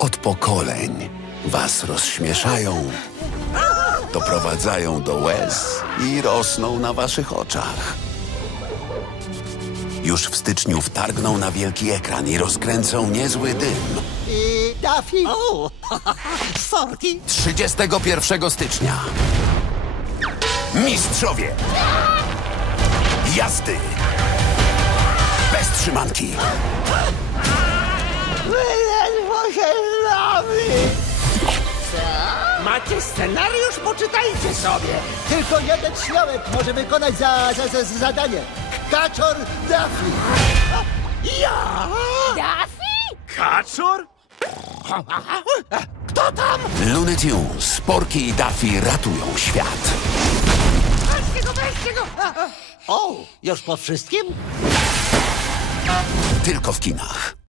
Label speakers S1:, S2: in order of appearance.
S1: od pokoleń was rozśmieszają, doprowadzają do łez i rosną na waszych oczach. Już w styczniu wtargną na wielki ekran i rozkręcą niezły dym.
S2: I Daffy?
S3: O, sorki.
S1: 31 stycznia. Mistrzowie jazdy bez trzymanki.
S2: Ledwo się znamy!
S3: Macie scenariusz? Poczytajcie sobie.
S2: Tylko jeden śmiałek może wykonać zadanie. Kaczor Daffy!
S3: Ja?
S4: Daffy?
S3: Kaczor? Kto tam?
S1: Looney Tunes, Porky i Daffy ratują świat.
S3: Weźcie go, weźcie go!
S2: O, już po wszystkim?
S1: Tylko w kinach.